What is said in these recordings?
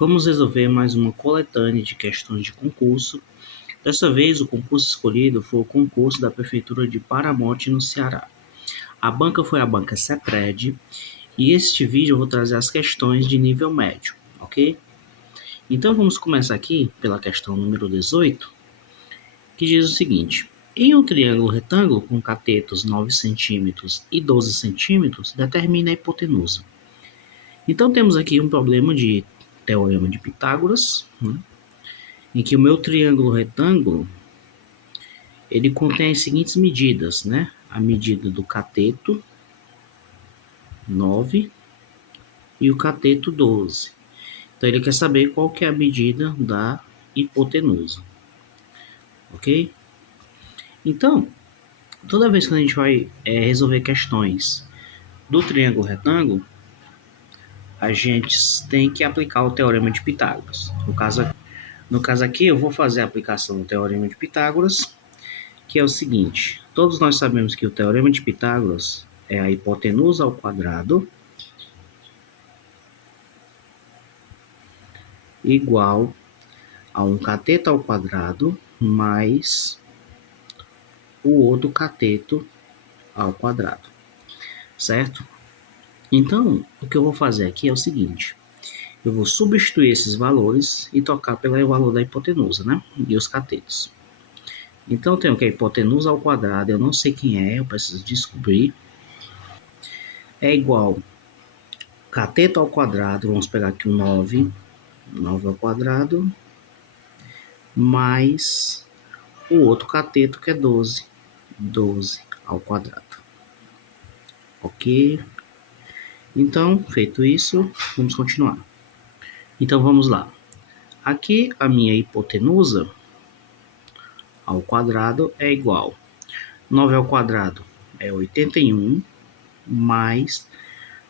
Vamos resolver mais uma coletânea de questões de concurso. Dessa vez, o concurso escolhido foi o concurso da Prefeitura de Paramote, no Ceará. A banca foi a banca CEPRED, e este vídeo eu vou trazer as questões de nível médio, ok? Então vamos começar aqui pela questão número 18, que diz o seguinte: em um triângulo retângulo com catetos 9 centímetros e 12 centímetros, determine a hipotenusa. Então temos aqui um problema de teorema de Pitágoras, né, em que o meu triângulo retângulo ele contém as seguintes medidas, né? A medida do cateto 9 e o cateto 12. Então ele quer saber qual que é a medida da hipotenusa, ok? Então, toda vez que a gente vai resolver questões do triângulo retângulo, a gente tem que aplicar o teorema de Pitágoras. No caso aqui, eu vou fazer a aplicação do teorema de Pitágoras, que é o seguinte: todos nós sabemos que o teorema de Pitágoras é a hipotenusa ao quadrado igual a um cateto ao quadrado mais o outro cateto ao quadrado, certo? Então, o que eu vou fazer aqui é o seguinte: eu vou substituir esses valores e trocar pelo valor da hipotenusa, né? E os catetos. Então, eu tenho que a hipotenusa ao quadrado, eu não sei quem é, eu preciso descobrir, é igual cateto ao quadrado, vamos pegar aqui o 9 ao quadrado, mais o outro cateto que é 12 ao quadrado. Ok? Então, feito isso, vamos continuar. Então, vamos lá. Aqui, a minha hipotenusa ao quadrado é igual 9 ao quadrado é 81, mais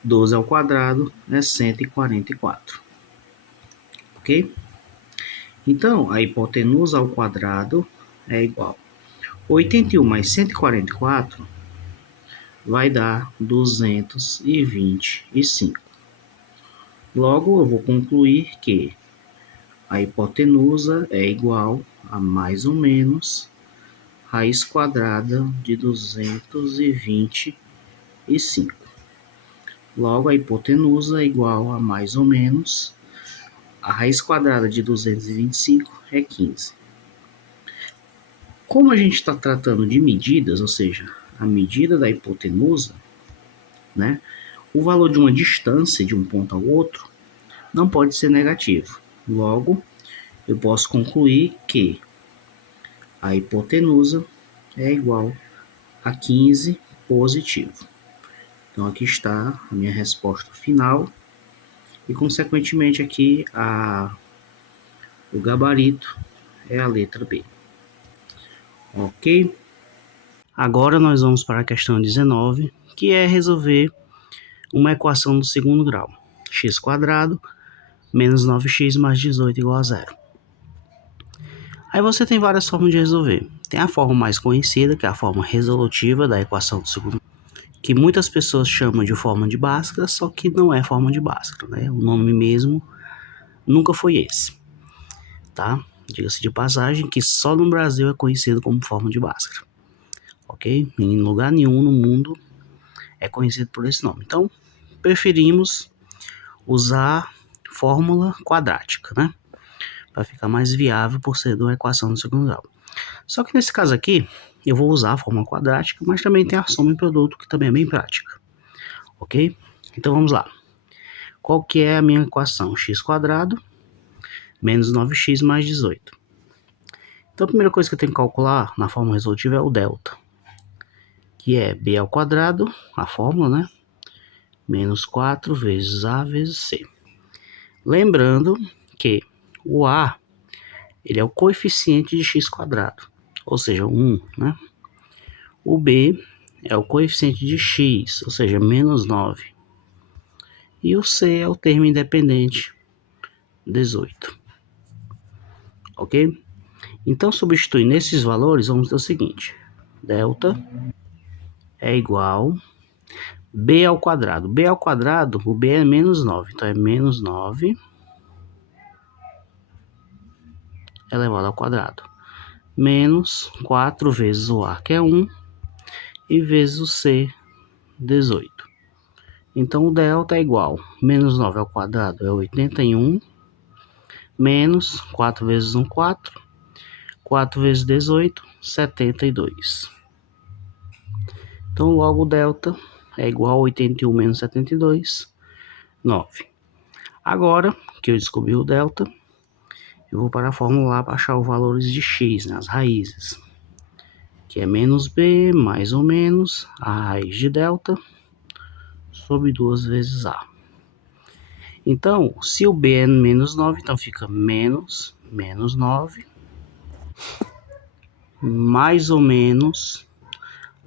12 ao quadrado é 144. Ok? Então, a hipotenusa ao quadrado é igual 81 mais 144 vai dar 225. Logo, eu vou concluir que a hipotenusa é igual a mais ou menos raiz quadrada de 225. Logo, a hipotenusa é igual a mais ou menos a raiz quadrada de 225 é 15. Como a gente está tratando de medidas, ou seja, a medida da hipotenusa, né, o valor de uma distância de um ponto ao outro não pode ser negativo. Logo, eu posso concluir que a hipotenusa é igual a 15 positivo. Então, aqui está a minha resposta final e, consequentemente, aqui o gabarito é a letra B. Ok? Agora nós vamos para a questão 19, que é resolver uma equação do segundo grau. X² menos 9x mais 18 igual a 0. Aí você tem várias formas de resolver. Tem a forma mais conhecida, que é a forma resolutiva da equação do segundo grau, que muitas pessoas chamam de forma de Bhaskara, só que não é forma de Bhaskara, né? O nome mesmo nunca foi esse, tá? Diga-se de passagem que só no Brasil é conhecido como forma de Bhaskara, ok? Em lugar nenhum no mundo é conhecido por esse nome. Então, preferimos usar fórmula quadrática, né? Para ficar mais viável por ser uma equação do segundo grau. Só que nesse caso aqui, eu vou usar a fórmula quadrática, mas também tem a soma em produto, que também é bem prática, ok? Então vamos lá. Qual que é a minha equação? X² menos 9x mais 18. Então a primeira coisa que eu tenho que calcular na fórmula resolutiva é o delta, que é b ao quadrado, a fórmula, né? Menos 4 vezes a vezes c. Lembrando que o a ele é o coeficiente de x², ou seja, 1, né? O b é o coeficiente de x, ou seja, menos 9. E o c é o termo independente, 18. Ok? Então, substituindo esses valores, vamos ter o seguinte: delta é igual b ao quadrado. B ao quadrado, o b é menos 9, então é menos 9 elevado ao quadrado, menos 4 vezes o A, que é 1, e vezes o C, 18. Então, o delta é igual, menos 9 ao quadrado é 81, menos 4 vezes 1, 4, 4 vezes 18, 72. Então, logo o delta é igual a 81 menos 72, 9. Agora que eu descobri o delta, eu vou para a fórmula lá para achar os valores de x, né, as raízes, que é menos b mais ou menos a raiz de delta sobre 2 vezes a. Então, se o b é menos 9, então fica menos 9, mais ou menos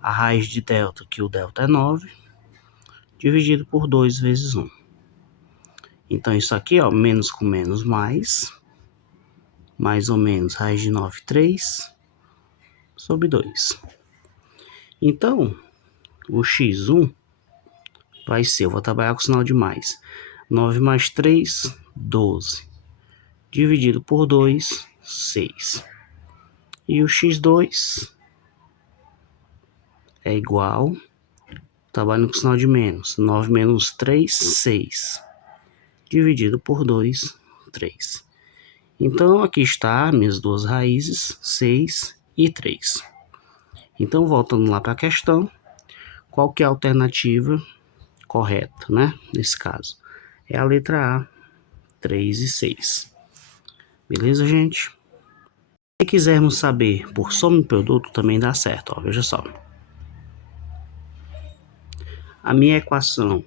a raiz de delta, que o delta é 9, dividido por 2 vezes 1. Então, isso aqui, ó, menos com menos mais ou menos raiz de 9, 3, sobre 2. Então, o x1 vai ser, eu vou trabalhar com o sinal de mais, 9 mais 3, 12, dividido por 2, 6. E o x2 é igual, trabalhando com o sinal de menos, 9 menos 3, 6, dividido por 2, 3. Então, aqui está minhas duas raízes, 6 e 3. Então, voltando lá para a questão, qual que é a alternativa correta, né? Nesse caso, é a letra A, 3 e 6. Beleza, gente? Se quisermos saber por soma e produto, também dá certo, ó, veja só. A minha equação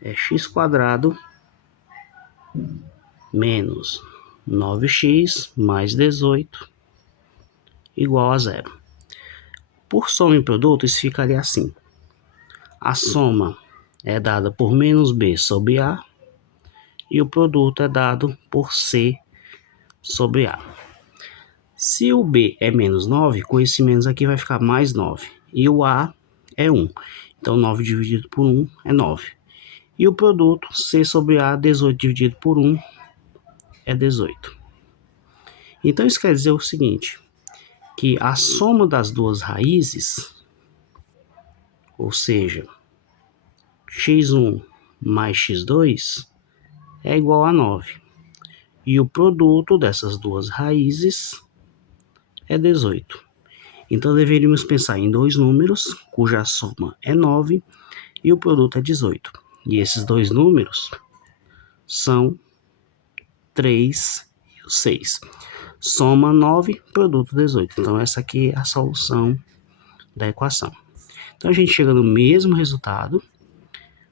é x² menos 9x mais 18 igual a 0. Por soma e produto, isso ficaria assim. A soma é dada por menos b sobre a e o produto é dado por c sobre a. Se o b é menos 9, com esse menos aqui vai ficar mais 9. E o a é 1. Então, 9 dividido por 1 é 9. E o produto, c sobre a, 18 dividido por 1 é 18. Então, isso quer dizer o seguinte, que a soma das duas raízes, ou seja, x1 mais x2, é igual a 9. E o produto dessas duas raízes é 18. Então, deveríamos pensar em dois números, cuja soma é 9 e o produto é 18. E esses dois números são 3 e 6. Soma 9, produto 18. Então, essa aqui é a solução da equação. Então, a gente chega no mesmo resultado,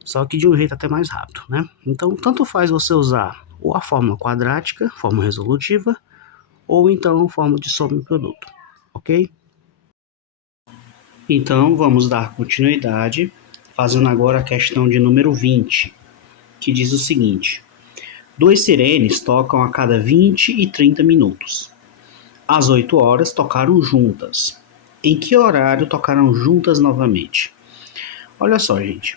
só que de um jeito até mais rápido, né? Então, tanto faz você usar ou a fórmula quadrática, forma resolutiva, ou então a forma de soma e produto, ok? Então, vamos dar continuidade, fazendo agora a questão de número 20, que diz o seguinte: duas sirenes tocam a cada 20 e 30 minutos. Às 8 horas tocaram juntas. Em que horário tocaram juntas novamente? Olha só, gente.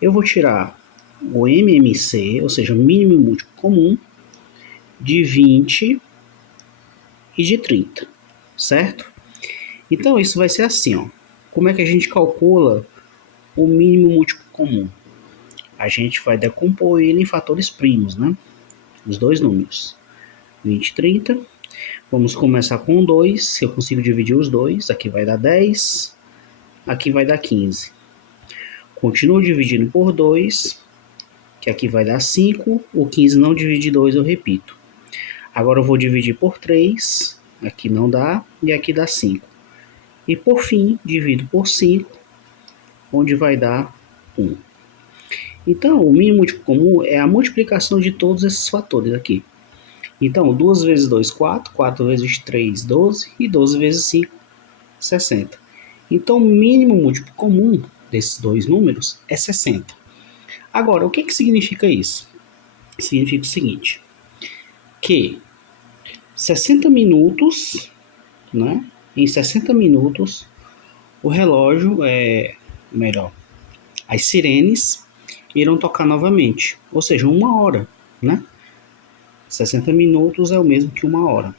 Eu vou tirar o MMC, ou seja, mínimo múltiplo comum, de 20 e de 30, certo? Então, isso vai ser assim, ó. Como é que a gente calcula o mínimo múltiplo comum? A gente vai decompor ele em fatores primos, né? Os dois números. 20 e 30. Vamos começar com 2, se eu consigo dividir os dois. Aqui vai dar 10, aqui vai dar 15. Continuo dividindo por 2, que aqui vai dar 5. O 15 não divide 2, eu repito. Agora eu vou dividir por 3, aqui não dá, e aqui dá 5. E por fim, divido por 5, onde vai dar 1. Então, o mínimo múltiplo comum é a multiplicação de todos esses fatores aqui. Então, 2 vezes 2, 4, 4 vezes 3, 12, e 12 vezes 5, 60. Então, o mínimo múltiplo comum desses dois números é 60. Agora, o que significa isso? Significa o seguinte, que 60 minutos, né? Em 60 minutos, o relógio, as sirenes irão tocar novamente, ou seja, 1 hora, né? 60 minutos é o mesmo que 1 hora.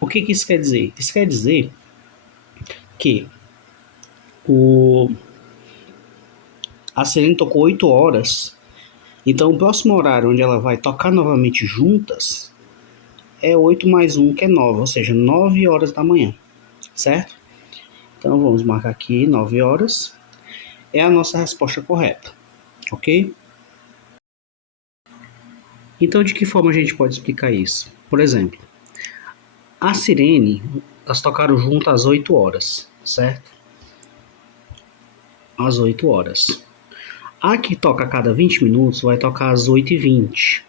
O que isso quer dizer? Isso quer dizer que a sirene tocou 8 horas, então o próximo horário onde ela vai tocar novamente juntas é 8 mais 1, que é 9, ou seja, 9 horas da manhã, certo? Então vamos marcar aqui 9 horas, é a nossa resposta correta, ok? Então de que forma a gente pode explicar isso? Por exemplo, a sirene, elas tocaram juntas às 8 horas, certo? Às 8 horas. A que toca a cada 20 minutos vai tocar às 8h20,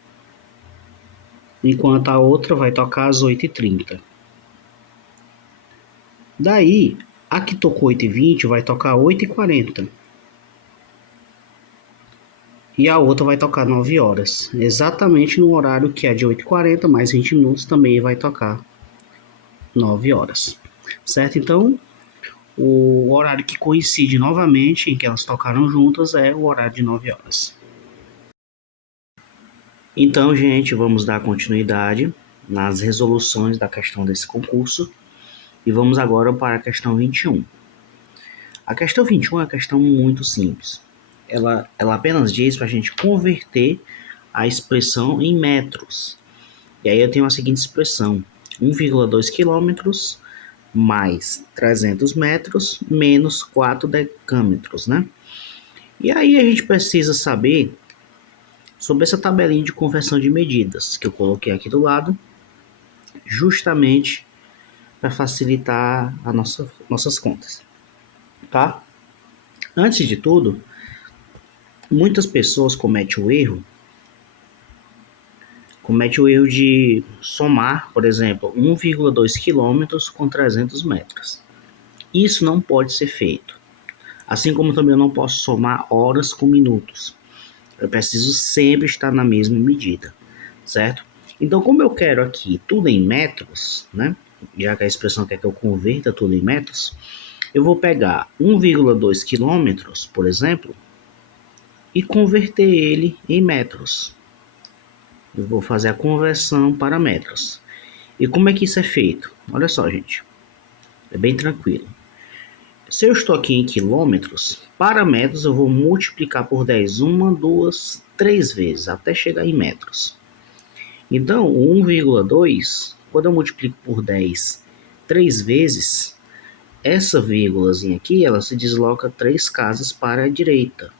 enquanto a outra vai tocar às 8h30. Daí, a que tocou 8h20 vai tocar 8h40. E a outra vai tocar 9 horas, exatamente no horário que é de 8h40, mais 20 minutos também vai tocar 9 horas, certo? Então, o horário que coincide novamente em que elas tocaram juntas é o horário de 9 horas. Então, gente, vamos dar continuidade nas resoluções da questão desse concurso e vamos agora para a questão 21. A questão 21 é uma questão muito simples. Ela apenas diz para a gente converter a expressão em metros. E aí eu tenho a seguinte expressão: 1,2 quilômetros mais 300 metros menos 4 decâmetros, né? E aí a gente precisa saber sobre essa tabelinha de conversão de medidas que eu coloquei aqui do lado, justamente para facilitar as nossas contas, tá? Antes de tudo, muitas pessoas cometem o erro de somar, por exemplo, 1,2 quilômetros com 300 metros. Isso não pode ser feito. Assim como também eu não posso somar horas com minutos. Eu preciso sempre estar na mesma medida, certo? Então, como eu quero aqui tudo em metros, né? Já que a expressão quer que eu converta tudo em metros, eu vou pegar 1,2 quilômetros, por exemplo, e converter ele em metros. Eu vou fazer a conversão para metros. E como é que isso é feito? Olha só, gente. É bem tranquilo. Se eu estou aqui em quilômetros, para metros eu vou multiplicar por 10 uma, duas, três vezes, até chegar em metros. Então, o 1,2, quando eu multiplico por 10 três vezes, essa vírgulazinha aqui, ela se desloca 3 casas para a direita.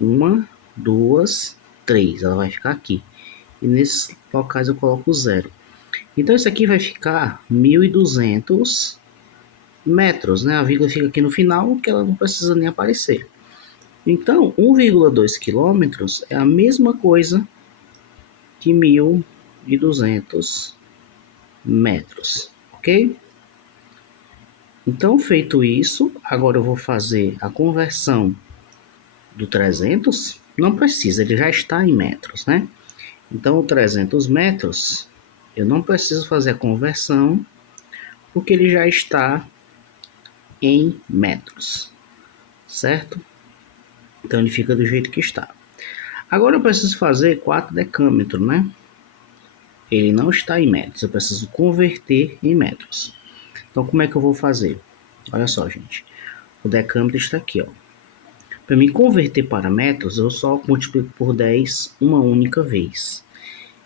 1, 2, 3, ela vai ficar aqui. E nesses locais eu coloco 0. Então, isso aqui vai ficar 1.200 metros, né? A vírgula fica aqui no final, que ela não precisa nem aparecer. Então, 1,2 quilômetros é a mesma coisa que 1.200 metros, ok? Então, feito isso, agora eu vou fazer a conversão do 300. Não precisa, ele já está em metros, né? Então, o 300 metros, eu não preciso fazer a conversão, porque ele já está em metros, certo? Então, ele fica do jeito que está. Agora eu preciso fazer 4 decâmetros, né? Ele não está em metros, eu preciso converter em metros. Então, como é que eu vou fazer? Olha só, gente. O decâmetro está aqui, ó. Para me converter para metros, eu só multiplico por 10 uma única vez.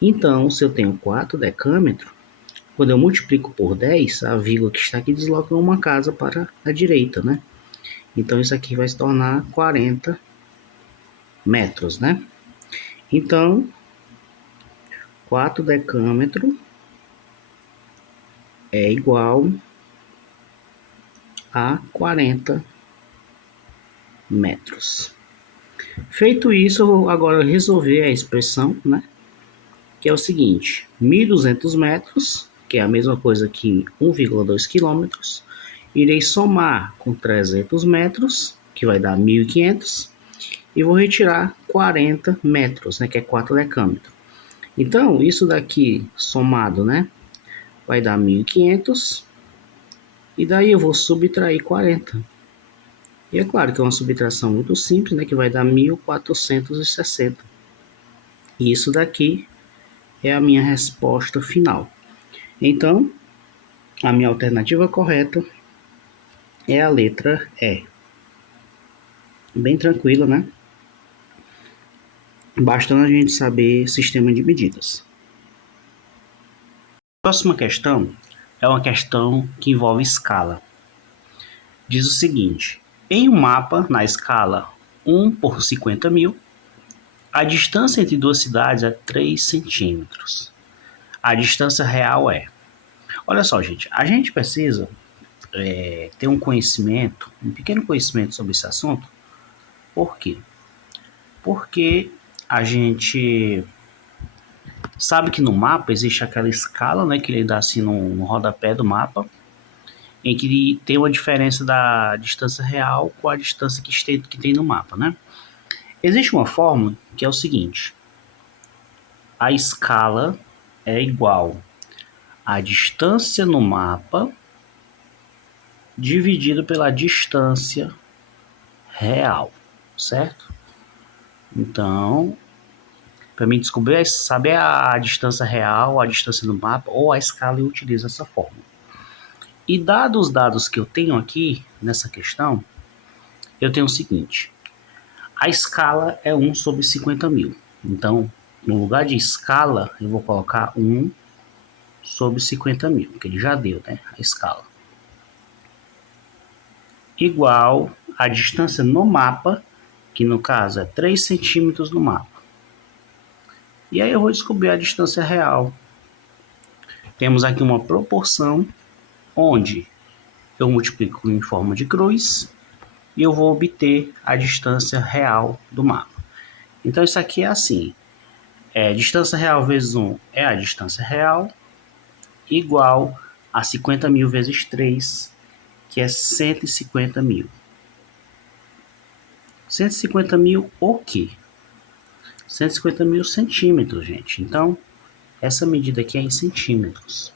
Então, se eu tenho 4 decâmetros, quando eu multiplico por 10, a vírgula que está aqui desloca uma casa para a direita, né? Então, isso aqui vai se tornar 40 metros, né? Então, 4 decâmetros é igual a 40 metros. Feito isso, eu vou agora resolver a expressão, né? Que é o seguinte: 1.200 metros, que é a mesma coisa que 1,2 quilômetros, irei somar com 300 metros, que vai dar 1.500, e vou retirar 40 metros, né? Que é 4 decâmetros. Então, isso daqui somado, né? Vai dar 1.500, e daí eu vou subtrair 40. E é claro que é uma subtração muito simples, né, que vai dar 1.460. E isso daqui é a minha resposta final. Então, a minha alternativa correta é a letra E. Bem tranquila, né? Bastando a gente saber sistema de medidas. A próxima questão é uma questão que envolve escala. Diz o seguinte: em um mapa na escala 1 por 50 mil, a distância entre duas cidades é 3 centímetros. A distância real é... Olha só, gente, a gente precisa ter um conhecimento, um pequeno conhecimento sobre esse assunto. Por quê? Porque a gente sabe que no mapa existe aquela escala, né, que ele dá assim no rodapé do mapa, em que tem uma diferença da distância real com a distância que tem no mapa, né? Existe uma fórmula que é o seguinte: a escala é igual à distância no mapa dividido pela distância real, certo? Então, para mim descobrir, saber a distância real, a distância no mapa ou a escala, eu utilizo essa fórmula. E dados os dados que eu tenho aqui nessa questão, eu tenho o seguinte: a escala é 1 sobre 50 mil. Então, no lugar de escala, eu vou colocar 1 sobre 50 mil, que ele já deu, né? A escala. Igual a distância no mapa, que no caso é 3 centímetros no mapa. E aí eu vou descobrir a distância real. Temos aqui uma proporção onde eu multiplico em forma de cruz e eu vou obter a distância real do mapa. Então isso aqui é assim: distância real vezes 1 é a distância real, igual a 50 mil vezes 3, que é 150 mil. 150 mil o quê? 150 mil centímetros, gente. Então, essa medida aqui é em centímetros,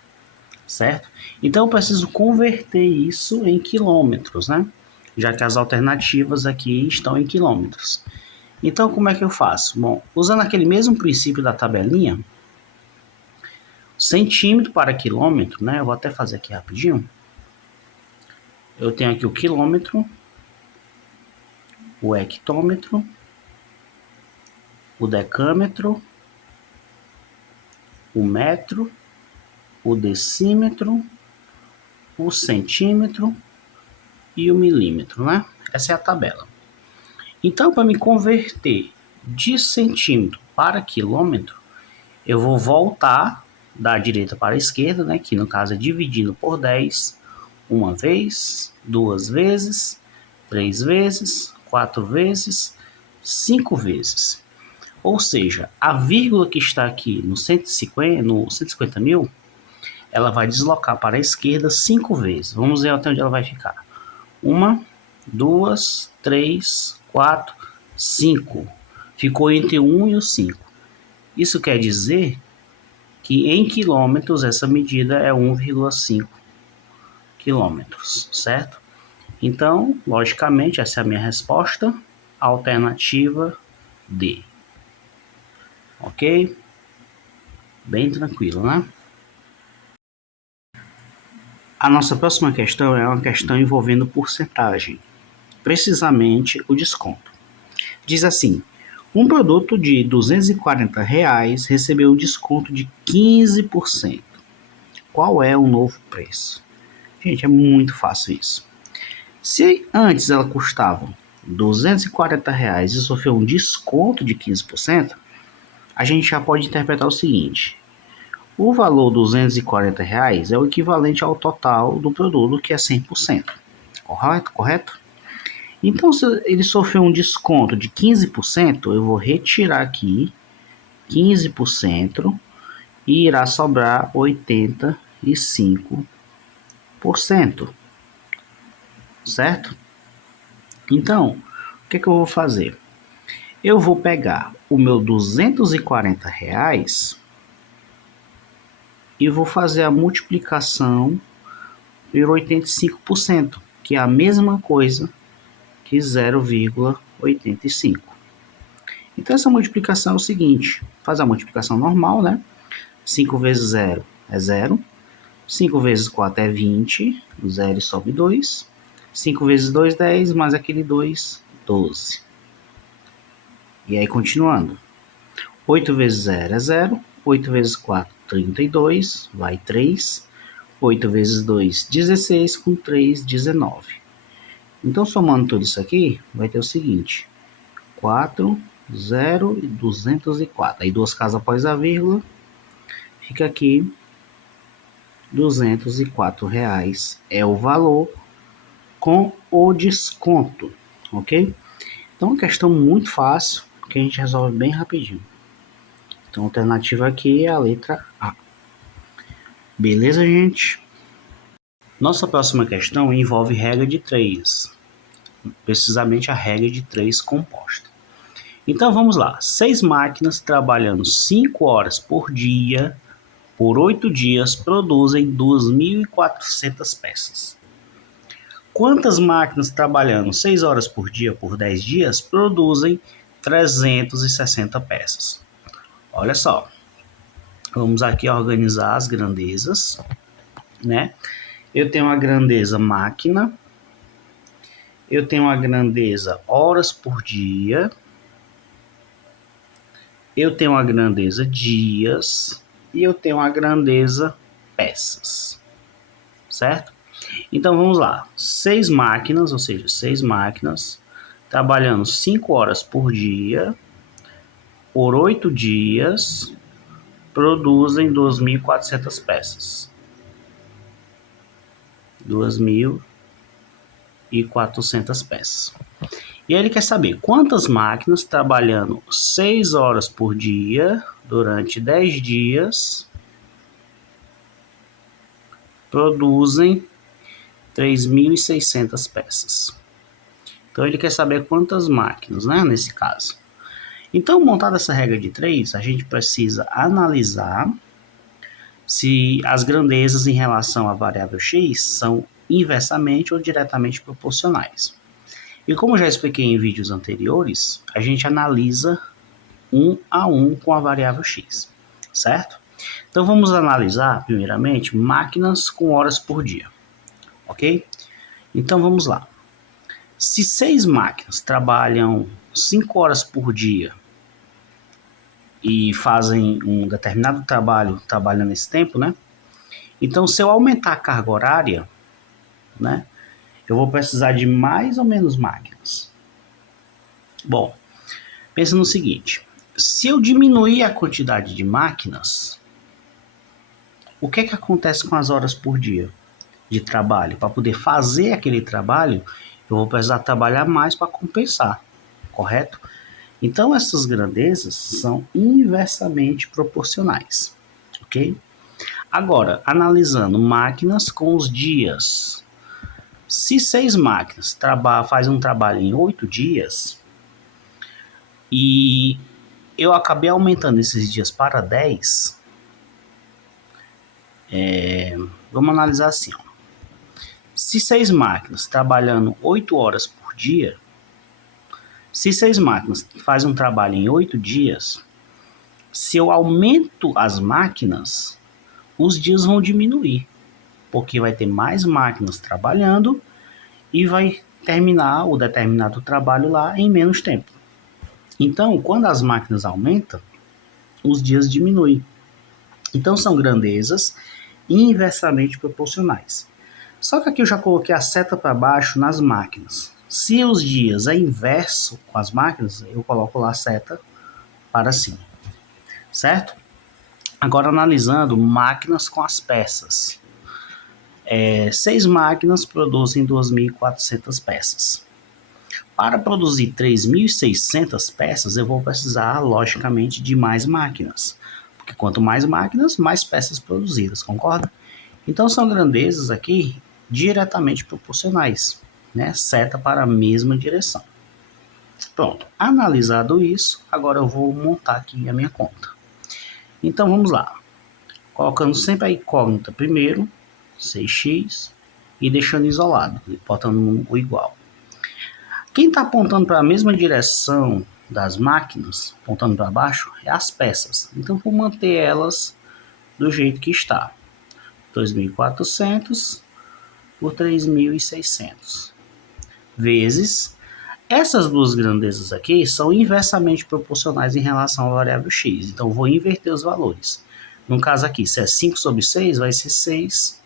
certo? Então, eu preciso converter isso em quilômetros, né? Já que as alternativas aqui estão em quilômetros. Então, como é que eu faço? Bom, usando aquele mesmo princípio da tabelinha, centímetro para quilômetro, né? Eu vou até fazer aqui rapidinho. Eu tenho aqui o quilômetro, o hectômetro, o decâmetro, o metro, o decímetro, o centímetro e o milímetro, né? Essa é a tabela. Então, para me converter de centímetro para quilômetro, eu vou voltar da direita para a esquerda, né? Que no caso é dividindo por 10, uma vez, duas vezes, 3 vezes, 4 vezes, 5 vezes. Ou seja, a vírgula que está aqui no 150 mil, ela vai deslocar para a esquerda 5 vezes. Vamos ver até onde ela vai ficar. 1, 2, 3, 4, 5. Ficou entre 1 e o 5. Isso quer dizer que em quilômetros essa medida é 1,5 quilômetros, certo? Então, logicamente, essa é a minha resposta. Alternativa D. Ok? Bem tranquilo, né? A nossa próxima questão é uma questão envolvendo porcentagem, precisamente o desconto. Diz assim: um produto de R$ 240 recebeu um desconto de 15%. Qual é o novo preço? Gente, é muito fácil isso. Se antes ela custava R$ 240 e sofreu um desconto de 15%, a gente já pode interpretar o seguinte: o valor R$ 240 é o equivalente ao total do produto, que é 100%. Correto? Então, se ele sofreu um desconto de 15%, eu vou retirar aqui 15% e irá sobrar 85%. Certo? Então, o que eu vou fazer? Eu vou pegar o meu R$ 240 e vou fazer a multiplicação por 85%, que é a mesma coisa que 0,85. Então essa multiplicação é o seguinte: faz a multiplicação normal, né? 5 vezes 0 é 0. 5 vezes 4 é 20. O 0 sobe 2. 5 vezes 2, 10. Mais aquele 2, 12. E aí, continuando. 8 vezes 0 é 0. 8 vezes 4, 32. Vai 3. 8 vezes 2, 16. Com 3, 19. Então, somando tudo isso aqui, vai ter o seguinte. 4, 0 e 204. Aí, duas casas após a vírgula. Fica aqui R$ 204 é o valor com o desconto, ok? Então, uma questão muito fácil que a gente resolve bem rapidinho. Então, a alternativa aqui é a letra A. Beleza, gente? Nossa próxima questão envolve regra de 3, precisamente a regra de 3 composta. Então, vamos lá. 6 máquinas trabalhando 5 horas por dia, por 8 dias, produzem 2.400 peças. Quantas máquinas trabalhando 6 horas por dia por 10 dias produzem 360 peças? Olha só, vamos aqui organizar as grandezas, né? Eu tenho a grandeza máquina, eu tenho a grandeza horas por dia, eu tenho a grandeza dias e eu tenho a grandeza peças, certo? Então vamos lá, 6 máquinas, ou seja, 6 máquinas trabalhando 5 horas por dia, por 8 dias, produzem 2.400 peças. 2.400 peças. E aí ele quer saber quantas máquinas trabalhando 6 horas por dia, durante 10 dias, produzem 3.600 peças. Então ele quer saber quantas máquinas, né, nesse caso. Então, montada essa regra de 3, a gente precisa analisar se as grandezas em relação à variável x são inversamente ou diretamente proporcionais. E como já expliquei em vídeos anteriores, a gente analisa 1 a 1 com a variável x, certo? Então vamos analisar, primeiramente, máquinas com horas por dia, ok? Então vamos lá. Se 6 máquinas trabalham 5 horas por dia e fazem um determinado trabalho trabalhando esse tempo, né? Então, se eu aumentar a carga horária, né, eu vou precisar de mais ou menos máquinas. Bom, pensa no seguinte, se eu diminuir a quantidade de máquinas, o que é que acontece com as horas por dia de trabalho? Para poder fazer aquele trabalho, eu vou precisar trabalhar mais para compensar, correto? Então, essas grandezas são inversamente proporcionais, ok? Agora, analisando máquinas com os dias. Se 6 máquinas fazem um trabalho em 8 dias e eu acabei aumentando esses dias para 10, vamos analisar assim. Ó. Se 6 máquinas trabalhando 8 horas por dia, se 6 máquinas fazem um trabalho em 8 dias, se eu aumento as máquinas, os dias vão diminuir, porque vai ter mais máquinas trabalhando e vai terminar o determinado trabalho lá em menos tempo. Então, quando as máquinas aumentam, os dias diminuem. Então, são grandezas inversamente proporcionais. Só que aqui eu já coloquei a seta para baixo nas máquinas. Se os dias é inverso com as máquinas, eu coloco lá a seta para cima, certo? Agora analisando máquinas com as peças. 6 máquinas produzem 2.400 peças. Para produzir 3.600 peças, eu vou precisar, logicamente, de mais máquinas. Porque quanto mais máquinas, mais peças produzidas, concorda? Então, são grandezas aqui diretamente proporcionais, né? Seta para a mesma direção. Pronto, analisado isso, agora eu vou montar aqui a minha conta. Então, vamos lá. Colocando sempre a incógnita primeiro, 6x, e deixando isolado, botando o igual. Quem está apontando para a mesma direção das máquinas, apontando para baixo, é as peças. Então, vou manter elas do jeito que está. 2.400 por 3.600 vezes. Essas duas grandezas aqui são inversamente proporcionais em relação à variável x. Então, vou inverter os valores. No caso aqui, se é 5 sobre 6, vai ser 6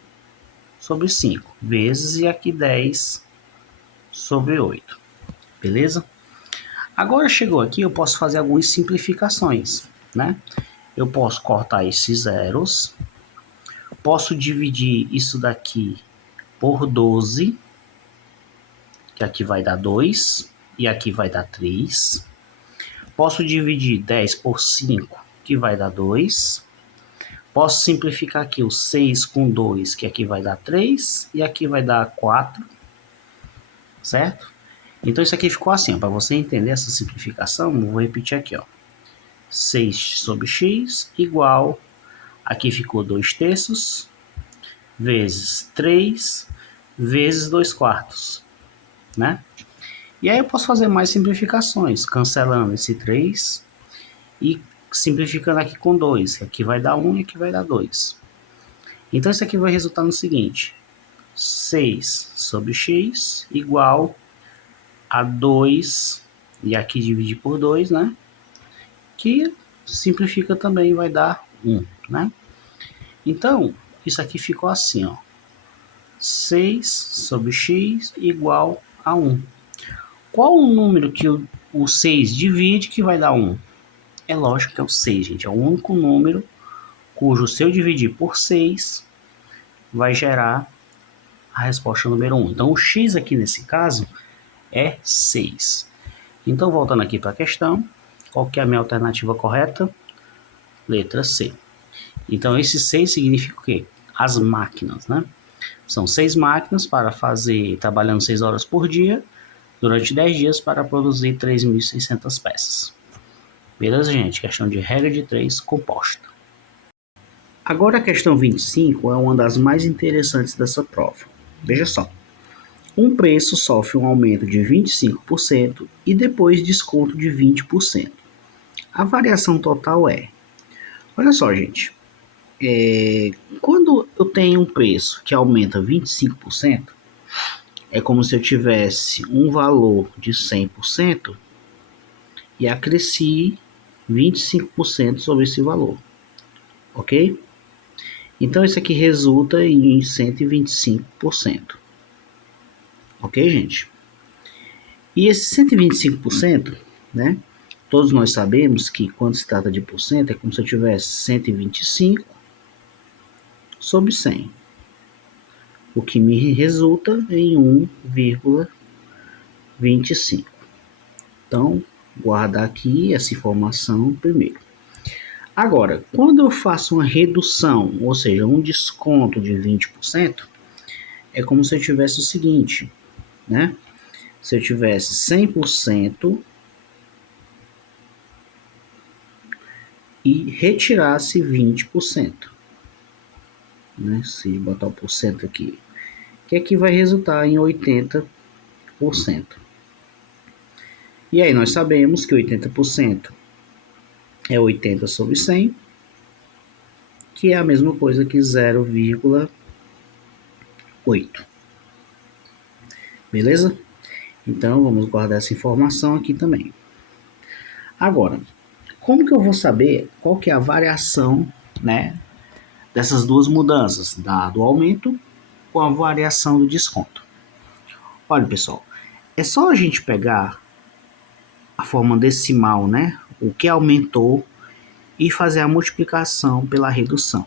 sobre 5 vezes, e aqui 10 sobre 8. Beleza? Agora chegou aqui, eu posso fazer algumas simplificações, né? Eu posso cortar esses zeros, posso dividir isso daqui por 12, que aqui vai dar 2 e aqui vai dar 3. Posso dividir 10 por 5, que vai dar 2. Posso simplificar aqui o 6 com 2, que aqui vai dar 3 e aqui vai dar 4, certo? Então isso aqui ficou assim, para você entender essa simplificação, eu vou repetir aqui, ó. 6 sobre x igual, aqui ficou 2 terços, vezes 3, vezes 2 quartos, né? E aí eu posso fazer mais simplificações, cancelando esse 3 e simplificando aqui com 2, que aqui vai dar 1 e aqui vai dar 2. Então isso aqui vai resultar no seguinte, 6 sobre x igual a 2, e aqui dividir por 2, né? Que simplifica também, vai dar 1, né? Então, isso aqui ficou assim, ó. 6 sobre x igual a 1. Qual o número que o 6 divide que vai dar 1? É lógico que é o 6, gente. É o único número cujo, se eu dividir por 6, vai gerar a resposta número 1. Então, o x aqui nesse caso é 6. Então, voltando aqui para a questão, qual que é a minha alternativa correta? Letra C. Então, esse 6 significa o quê? As máquinas, né? São 6 máquinas para fazer, trabalhando 6 horas por dia, durante 10 dias para produzir 3.600 peças. Beleza, gente? Questão de regra de 3 composta. Agora a questão 25 é uma das mais interessantes dessa prova. Veja só. Um preço sofre um aumento de 25% e depois desconto de 20%. A variação total é... Olha só, gente. Quando eu tenho um preço que aumenta 25%, é como se eu tivesse um valor de 100% e acresci 25% sobre esse valor, ok? Então isso aqui resulta em 125%, ok, gente? E esse 125%, né? Todos nós sabemos que quando se trata de porcento é como se eu tivesse 125 sobre 100, o que me resulta em 1,25. Então, guardar aqui essa informação primeiro. Agora, quando eu faço uma redução, ou seja, um desconto de 20%, é como se eu tivesse o seguinte, né? Se eu tivesse 100% e retirasse 20%, né? Se botar o porcento aqui, que aqui vai resultar em 80%. E aí nós sabemos que 80% é 80 sobre 100, que é a mesma coisa que 0,8. Beleza? Então, vamos guardar essa informação aqui também. Agora, como que eu vou saber qual que é a variação, né, dessas duas mudanças, do aumento com a variação do desconto? Olha, pessoal, é só a gente pegar a forma decimal, né, o que aumentou, e fazer a multiplicação pela redução.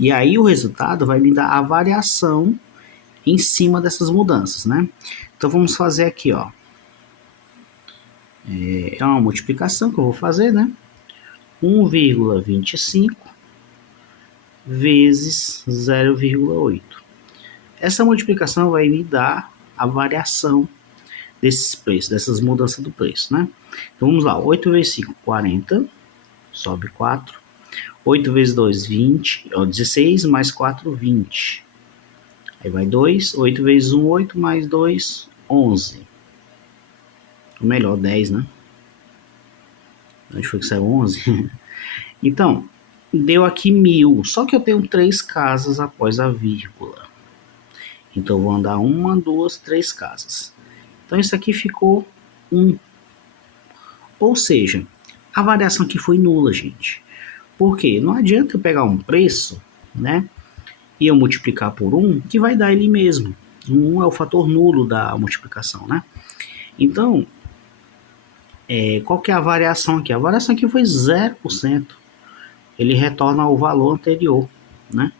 E aí o resultado vai me dar a variação em cima dessas mudanças, né? Então vamos fazer aqui, ó. É uma multiplicação que eu vou fazer, né? 1,25 vezes 0,8. Essa multiplicação vai me dar a variação desses preços, dessas mudanças do preço, né? Então vamos lá, 8 vezes 5, 40, sobe 4. 8 vezes 2, 20, 16, mais 4, 20. Aí vai 2, 8 vezes 1, 8, mais 2, 11. Ou melhor, 10, né? Onde foi que saiu 11? Então, deu aqui 1.000, só que eu tenho 3 casas após a vírgula. Então, eu vou andar 1, 2, 3 casas. Então, isso aqui ficou 1. Ou seja, a variação aqui foi nula, gente. Por quê? Não adianta eu pegar um preço, né, e eu multiplicar por 1, que vai dar ele mesmo. 1 é o fator nulo da multiplicação, né? Então, qual que é a variação aqui? A variação aqui foi 0%. Ele retorna ao valor anterior, né?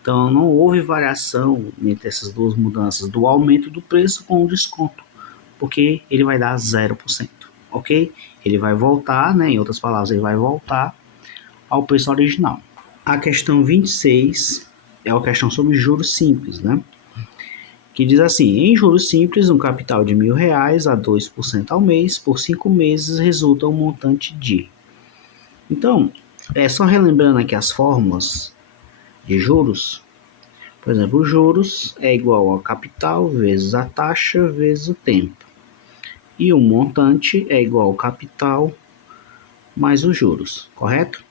Então, não houve variação entre essas duas mudanças do aumento do preço com o desconto, porque ele vai dar 0%, ok? Ele vai voltar, né? Em outras palavras, ele vai voltar ao preço original. A questão 26 é uma questão sobre juros simples, né? Que diz assim: em juros simples, um capital de R$ 1.000 a 2% ao mês, por 5 meses, resulta um montante de. Então, só relembrando aqui as fórmulas de juros. Por exemplo, os juros é igual ao capital vezes a taxa vezes o tempo. E o montante é igual ao capital mais os juros, correto?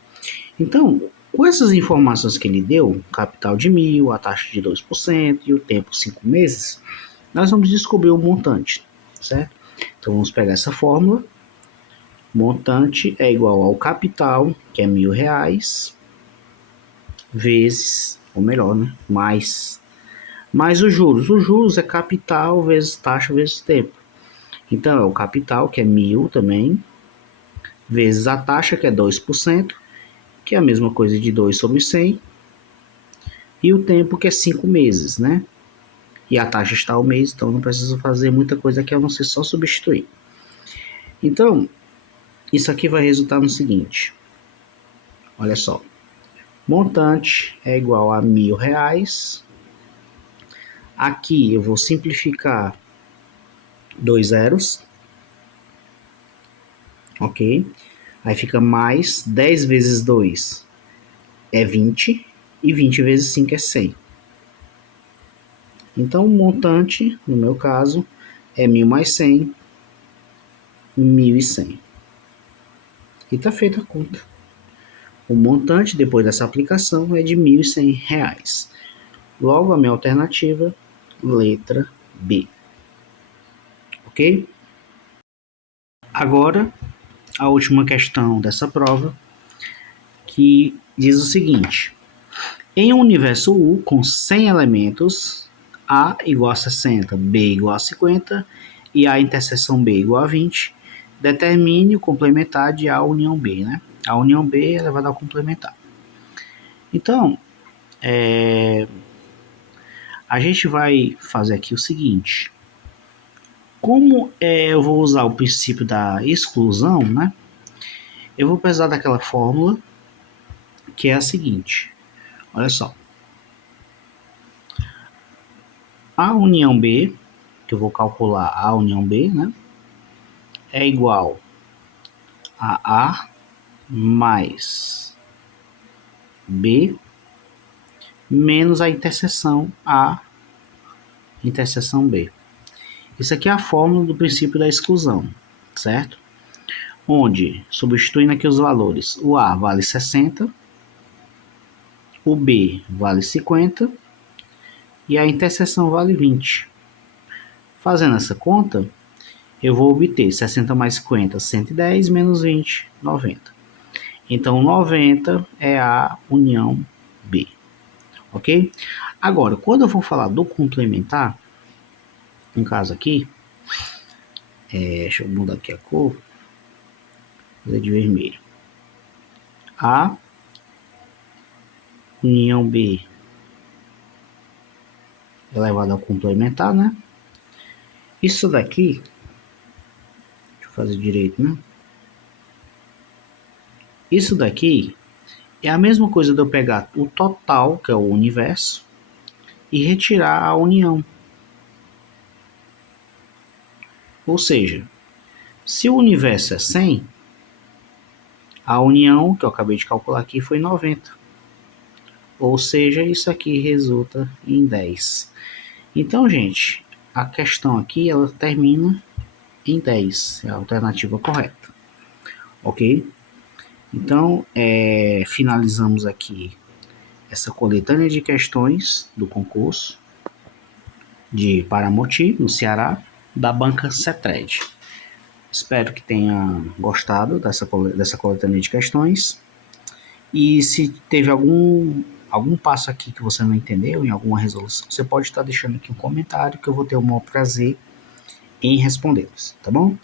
Então, com essas informações que ele deu, capital de 1.000, a taxa de 2% e o tempo 5 meses, nós vamos descobrir o montante, certo? Então, vamos pegar essa fórmula. Montante é igual ao capital, que é R$ 1.000, vezes, ou melhor, né, mais os juros. Os juros é capital vezes taxa vezes tempo. Então, é o capital, que é 1.000 também, vezes a taxa, que é 2%, que é a mesma coisa de 2 sobre 100, e o tempo, que é 5 meses, né? E a taxa está ao mês, então não preciso fazer muita coisa aqui, a não ser só substituir. Então, isso aqui vai resultar no seguinte. Olha só. Montante é igual a R$ 1.000. Aqui eu vou simplificar 2 zeros. Ok? Aí fica mais 10 vezes 2 é 20. E 20 vezes 5 é 100. Então, o montante, no meu caso, é 1.000 mais 100, 1.100. E está feita a conta. O montante, depois dessa aplicação, é de R$ 1.100. Logo, a minha alternativa, letra B. Ok? Agora, a última questão dessa prova, que diz o seguinte. Em um universo U com 100 elementos, A igual a 60, B igual a 50 e A interseção B igual a 20, determine o complementar de A união B, né? A união B é elevada ao complementar. Então, a gente vai fazer aqui o seguinte. Como eu vou usar o princípio da exclusão, né? Eu vou precisar daquela fórmula que é a seguinte. Olha só. A união B, que eu vou calcular A união B, né? É igual a A mais B menos a interseção A interseção B. Isso aqui é a fórmula do princípio da exclusão, certo? Onde, substituindo aqui os valores, o A vale 60, o B vale 50 e a interseção vale 20. Fazendo essa conta, eu vou obter 60 mais 50, 110, menos 20, 90. Então, 90 é a união B, ok? Agora, quando eu for falar do complementar, no caso aqui, deixa eu mudar aqui a cor, vou fazer de vermelho. A união B elevado ao complementar, né? Isso daqui, deixa eu fazer direito, né? Isso daqui é a mesma coisa de eu pegar o total, que é o universo, e retirar a união. Ou seja, se o universo é 100, a união, que eu acabei de calcular aqui, foi 90. Ou seja, isso aqui resulta em 10. Então, gente, a questão aqui, ela termina em 10. É a alternativa correta. Ok? Então, finalizamos aqui essa coletânea de questões do concurso de Paramoti, no Ceará, da banca CETRED. Espero que tenha gostado dessa coletânea de questões. E se teve algum passo aqui que você não entendeu, em alguma resolução, você pode estar deixando aqui um comentário que eu vou ter o maior prazer em respondê-los, tá bom?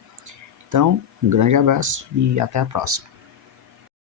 Então, um grande abraço e até a próxima.